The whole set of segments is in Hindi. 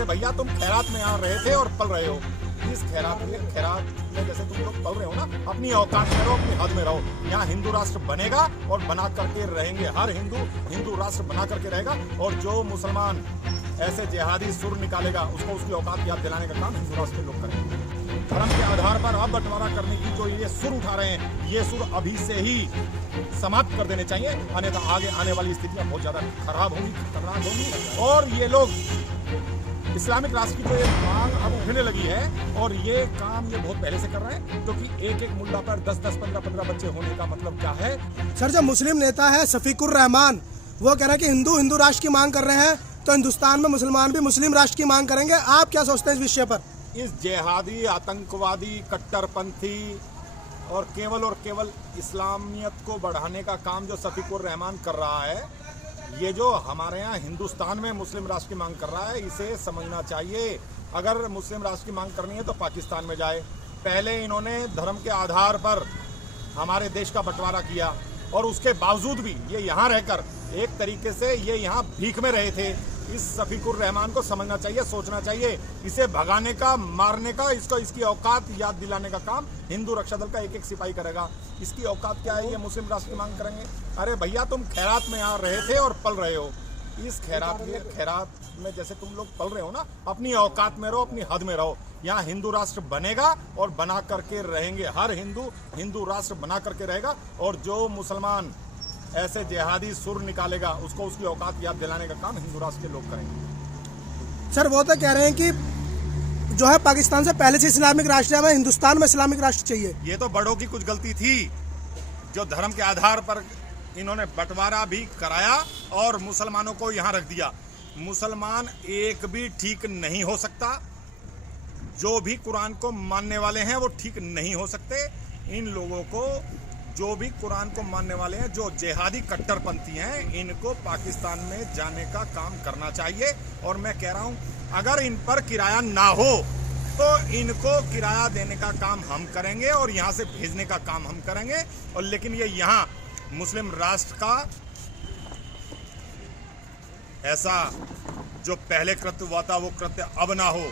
अरे भैया तुम खैरात में यहाँ रहे थे और पल रहे हो। इस खैरात में जैसे तुम लोग पल रहे हो ना, अपनी औकात में रहो, अपनी हद में रहो। यहाँ हिंदू राष्ट्र बनेगा और बना करके रहेंगे। हर हिंदू राष्ट्र बना करके रहेगा। और जो मुसलमान ऐसे जिहादी सुर निकालेगा उसको उसकी औकात याद दिलाने का काम हिंदू राष्ट्र के लोग करेंगे। धर्म के आधार पर अब बंटवारा करने की जो ये सुर उठा रहे हैं, ये सुर अभी से ही समाप्त कर देने चाहिए, अन्यथा आगे आने वाली स्थितियां बहुत ज्यादा खराब होंगी, खतरनाक होंगी। और ये लोग इस्लामिक राष्ट्र की जो ये मांग अब उठने लगी है, और ये काम ये बहुत पहले से कर रहे हैं, क्योंकि एक एक मुल्ला पर 10-10, 15-15 बच्चे होने का मतलब क्या है। सर, जो मुस्लिम नेता है शफीकुर रहमान, वो कह रहे हैं कि हिंदू राष्ट्र की मांग कर रहे हैं, तो हिंदुस्तान में मुसलमान भी मुस्लिम राष्ट्र की मांग करेंगे। आप क्या सोचते हैं इस विषय पर? इस जिहादी, आतंकवादी, कट्टरपंथी और केवल इस्लामियत को बढ़ाने का काम जो शफीकुर रहमान कर रहा है, ये जो हमारे यहाँ हिंदुस्तान में मुस्लिम राष्ट्र की मांग कर रहा है, इसे समझना चाहिए। अगर मुस्लिम राष्ट्र की मांग करनी है तो पाकिस्तान में जाए। पहले इन्होंने धर्म के आधार पर हमारे देश का बंटवारा किया, और उसके बावजूद भी ये यहाँ रहकर एक तरीके से ये यहाँ भीख में रहे थे। इस शफीकुर रहमान को समझना चाहिए, सोचना चाहिए। इसे भगाने का, मारने का, इसकी औकात याद दिलाने का काम हिंदू रक्षा दल का एक एक सिपाही करेगा। इसकी औकात क्या है, ये मुस्लिम राष्ट्र की मांग करेंगे। अरे भैया तुम खैरात में यहाँ रहे थे और पल रहे हो। इस खैरात में जैसे तुम लोग पल रहे हो ना, अपनी औकात में रहो, अपनी हद में रहो। यहाँ हिंदू राष्ट्र बनेगा और बना करके रहेंगे। हर हिंदू राष्ट्र बना करके रहेगा। और जो मुसलमान ऐसे जिहादी सुर निकालेगा उसको उसकी औकात याद दिलाने का काम हिंदू राष्ट्र के लोग करेंगे। सर, वो तो कह रहे हैं कि जो है पाकिस्तान से पहले से इस्लामिक राष्ट्र है, हमें हिंदुस्तान में इस्लामिक राष्ट्र चाहिए। ये तो बड़ों की कुछ गलती थी, जो धर्म के आधार पर इन्होंने बंटवारा भी कराया और मुसलमानों को यहाँ रख दिया। मुसलमान एक भी ठीक नहीं हो सकता। जो भी कुरान को मानने वाले हैं वो ठीक नहीं हो सकते। इन लोगों को, जो भी कुरान को मानने वाले हैं, जो जिहादी कट्टरपंथी हैं, इनको पाकिस्तान में जाने का काम करना चाहिए। और मैं कह रहा हूं, अगर इन पर किराया ना हो तो इनको किराया देने का काम हम करेंगे और यहां से भेजने का काम हम करेंगे। और लेकिन ये यहां मुस्लिम राष्ट्र का ऐसा जो पहले कृत्य हुआ था वो कृत्य अब ना हो।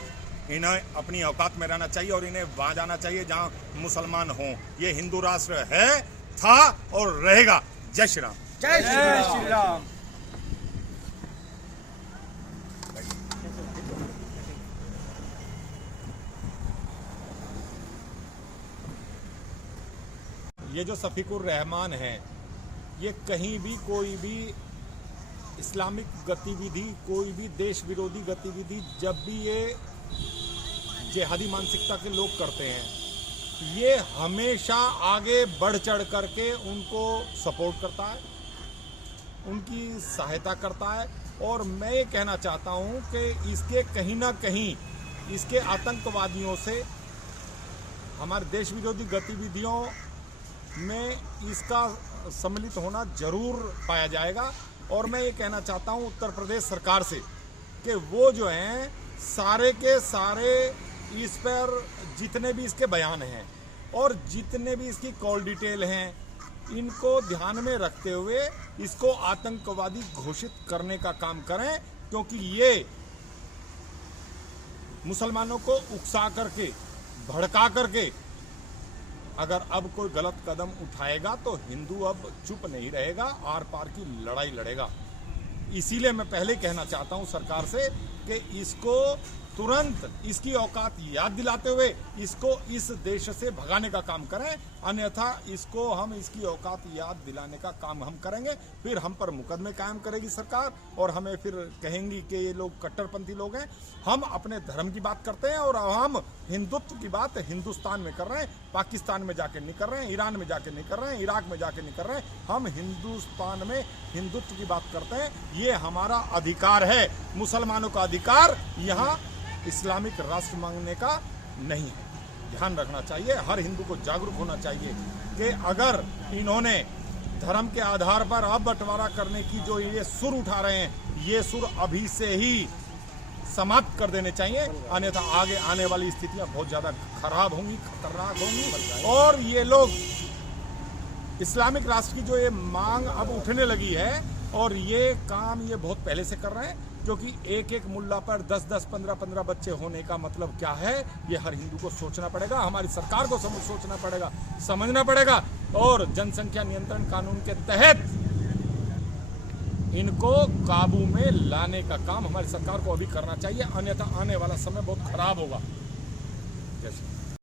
इन्हें अपनी औकात में रहना चाहिए और इन्हें वहां जाना चाहिए जहां मुसलमान हों। ये हिंदू राष्ट्र है, था और रहेगा। जय श्री राम। जय श्री राम। ये जो शफीकुर रहमान है, ये कहीं भी कोई भी इस्लामिक गतिविधि, कोई भी देश विरोधी गतिविधि जब भी ये जिहादी मानसिकता के लोग करते हैं, ये हमेशा आगे बढ़ चढ़ करके उनको सपोर्ट करता है, उनकी सहायता करता है। और मैं ये कहना चाहता हूँ कि इसके कहीं ना कहीं इसके आतंकवादियों से, हमारे देश विरोधी गतिविधियों में इसका सम्मिलित होना जरूर पाया जाएगा। और मैं ये कहना चाहता हूँ उत्तर प्रदेश सरकार से कि वो जो हैं सारे के सारे इस पर जितने भी इसके बयान हैं और जितने भी इसकी कॉल डिटेल हैं, इनको ध्यान में रखते हुए इसको आतंकवादी घोषित करने का काम करें। क्योंकि ये मुसलमानों को उकसा करके, भड़का करके अगर अब कोई गलत कदम उठाएगा तो हिंदू अब चुप नहीं रहेगा, आर पार की लड़ाई लड़ेगा। इसीलिए मैं पहले कहना चाहता हूं सरकार से कि इसको तुरंत इसकी औकात याद दिलाते हुए इसको इस देश से भगाने का काम करें, अन्यथा इसको हम इसकी औकात याद दिलाने का काम हम करेंगे। फिर हम पर मुकदमे कायम करेगी सरकार और हमें फिर कहेंगी कि ये लोग कट्टरपंथी लोग हैं। हम अपने धर्म की बात करते हैं और हम हिंदुत्व की बात हिंदुस्तान में कर रहे हैं, पाकिस्तान में जाके नहीं कर रहे हैं, ईरान में जाके नहीं कर रहे हैं, इराक में जाके नहीं कर रहे हैं। हम हिंदुस्तान में हिंदुत्व की बात करते हैं, ये हमारा अधिकार है। मुसलमानों का अधिकार यहाँ इस्लामिक राष्ट्र मांगने का नहीं है। ध्यान रखना चाहिए, हर हिंदू को जागरूक होना चाहिए कि अगर इन्होंने धर्म के आधार पर अब बंटवारा करने की जो ये सुर उठा रहे हैं, ये सुर अभी से ही समाप्त कर देने चाहिए, अन्यथा आगे आने वाली स्थितियां बहुत ज्यादा खराब होंगी, खतरनाक होंगी। और ये लोग इस्लामिक राष्ट्र की जो ये मांग अब उठने लगी है, और ये काम ये बहुत पहले से कर रहे हैं, क्योंकि एक एक मुल्ला पर 10-10, 15-15 बच्चे होने का मतलब क्या है, ये हर हिंदू को सोचना पड़ेगा, हमारी सरकार को सोचना पड़ेगा, समझना पड़ेगा, और जनसंख्या नियंत्रण कानून के तहत इनको काबू में लाने का काम हमारी सरकार को अभी करना चाहिए, अन्यथा आने वाला समय बहुत खराब होगा। जैसे